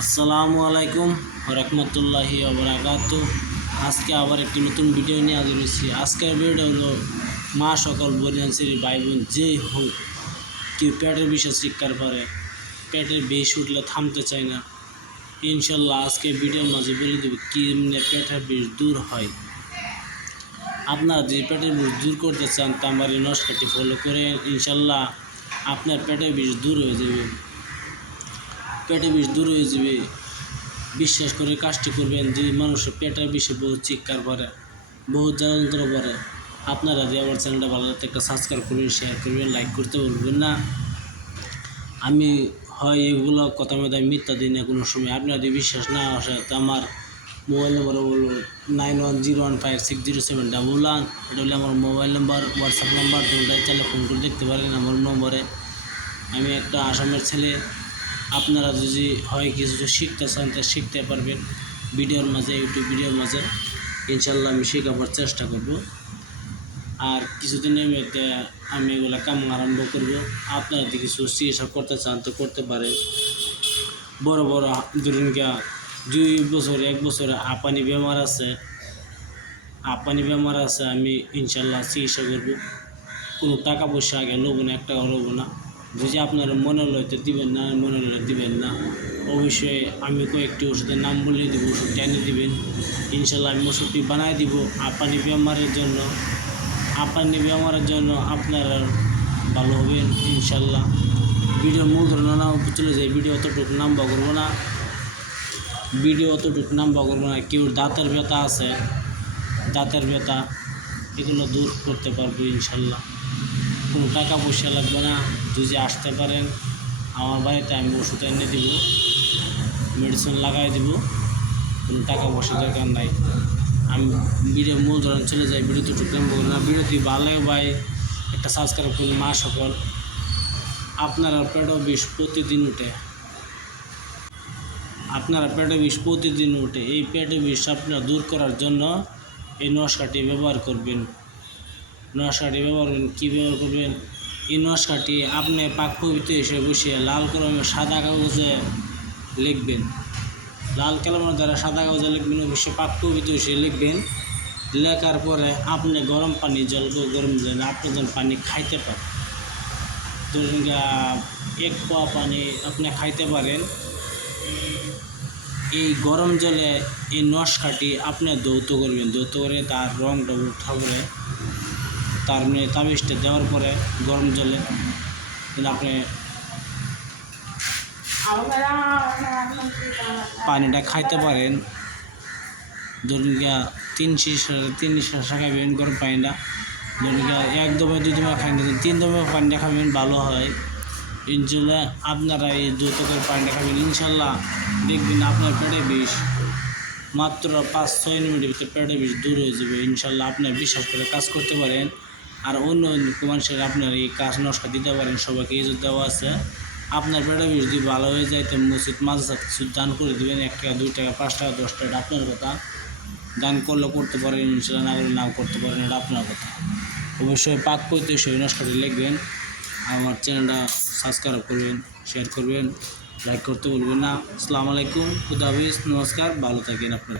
আসসালামু আলাইকুম রহমতুল্লাহি আবরাকাত আজকে আবার একটি নতুন ভিডিও নিয়ে হাজির হয়েছি। আজকের ভিডিও হলো মা সকল বরিয়ানসির ভাই বোন যেই হোক, কেউ পেটের বিষয় শিক্ষার পারে পেটের বেশ উঠলে থামতে চায় না। ইনশাল্লাহ আজকে ভিডিওর মাঝে বলে দেবো কেমনে পেটের বিষ দূর হয়। আপনারা যদি পেটের বিষ দূর করতে চান তা আমার এই নস্কাটি ফলো করে, ইনশাল্লাহ আপনার পেটের বিষ দূর হয়ে যাবে। পেটে বিষ দূর হয়ে যাবে। বিশ্বাস করে কাজটি করবেন যে মানুষের পেটের বিষে বহু চিৎকার করে বহু যন্ত্র করে আপনারা যে আমার চ্যানেলটা ভালো লাগতে একটা সাবস্ক্রাইব করবেন শেয়ার করবেন লাইক করতে বলবেন না। আমি হয় এগুলো কথা মধ্যে আমি মিথ্যা দিই না কোনো সময়। আপনার যদি বিশ্বাস না আসে, তো আমার মোবাইল নম্বর হলো nine one zero one five six zero seven double one এটা হলো আমার মোবাইল নাম্বার হোয়াটসঅ্যাপ নাম্বার দুটাই চাইলে ফোন করে দেখতে পারেন আমার নম্বরে। আমি একটা আসামের ছেলে আপনারা যদি হয় কিছু শিখতে চান, তা শিখতে পারবেন ভিডিওর মাঝে ইউটিউব ভিডিওর মাঝে। ইনশাল্লাহ আমি শেখাবার চেষ্টা করব। আর কিছুদিনের মধ্যে আমি এগুলো কাম আরম্ভ করব। আপনারা যদি কিছু চিকিৎসা করতে চান, তো করতে পারেন। বড় বড়, ধরুন দুই বছর, এক বছরে হাঁপানি বেমার আছে। হাঁপানি বেমার আছে, আমি ইনশাল্লাহ চিকিৎসা করব। কোনো টাকা পয়সা আগে নেব না, এক টাকা নেব না। যদি আপনার মনে লইতে দিবেন না মনে লইতে দিবেন না, অবশ্যই আমি কয়েকটি ওষুধের নাম বলে দেবো, ওষুধ জানি দিবেন। ইনশাল্লাহ আমি ওষুধটি বানাই দিব আপানি বেমারের জন্য। আপানি বেমারের জন্য আপনারা ভালো হবেন, ইনশাল্লাহ। ভিডিওর মূল নাম চলে যায়, ভিডিও অতটুকু নাম্বা করব না। ভিডিও অতটুকু নাম্বা করব না, কেউ দাঁতের ব্যথা আছে, দাঁতের ব্যথা, এগুলো দূর করতে পারব ইনশাল্লাহ। কোনো টাকা পয়সা লাগবে না। যদি আসতে পারেন, আমার বাড়িতে আমি ওষুধ এনে দিব মেডিসিন লাগাই দিব, কোনো টাকা পয়সা দরকার নাই। আমি ভিডিও মূল ধরন চলে যাই ভিডিও তো টুকলাম বলি না ভিডিও যদি ভালো ভাই, একটা সাবস্ক্রাইব করুন মা সকল। আপনারা পেটও বিষ প্রতিদিন উঠে। আপনারা পেটে বিষ প্রতিদিন উঠে। এই পেটে বিষ আপনারা দূর করার জন্য এই নস্কাটি ব্যবহার করবেন। নস্কাটি ব্যবহার করবেন, কী ব্যবহার করবেন? এই নস্কাটি আপনি পাক পবিত্র হিসেবে বসে লাল কলমে সাদা কাগজে লিখবেন। লাল কলমের দ্বারা সাদা কাগজে লিখবেন, অবশ্যই পাক পবিত্র হিসেবে লিখবেন। লেখার পরে আপনি গরম পানি, জল গরম জল আপনি যেন পানি খাইতে পারেন। ধরুন এক পোয়া পানি আপনি খাইতে পারেন। এই গরম জলে এই নস্কাটি আপনি দৌত করবেন। দৌত করে তার রংটা উঠা করে তার মানে তাবিজটা দেওয়ার পরে গরম জলে আপনি পানিটা খাইতে পারেন। ধরুন গিয়া তিন শিশ তিন শিশ খাবেন গরম পানিটা। ধরুন গিয়া এক দমে দুই দমে খাই তিন দমে পানিটা খাবেন ভালো হয়। ইনশাল্লাহ আপনারা এই দ্রুত করে পানিটা খাবেন। ইনশাল্লাহ দেখবেন আপনার পেটে বিষ মাত্র পাঁচ, ছয় মিনিটের ভিতরে পেটে বিষ দূর হয়ে যাবে। ইনশাল্লাহ আপনার বিশ্বাস করে কাজ করতে পারেন। আর অন্য মানুষের আপনার এই কাজ নষ্ট দিতে পারেন, সবাইকে ইজত দেওয়া আছে। আপনার পেটে যদি ভালো হয়ে যায়, তো মসজিদ সাথে কিছু দান করে দেবেন, এক টাকা, দুই টাকা, পাঁচ টাকা, দশ টাকা আপনার কথা। দান করলে করতে পারেন, ইনশাল্লাহ না করলে নাও করতে পারেন, এটা আপনার কথা। অবশ্যই পাক করতে সেই নষ্টটি লিখবেন, আমার চ্যানেলটা সাবস্ক্রাইব করবেন শেয়ার করবেন লাইক করতে বলবেন না। আসসালামু আলাইকুম খুদাহাফিজ নমস্কার, ভালো থাকেন আপনারা।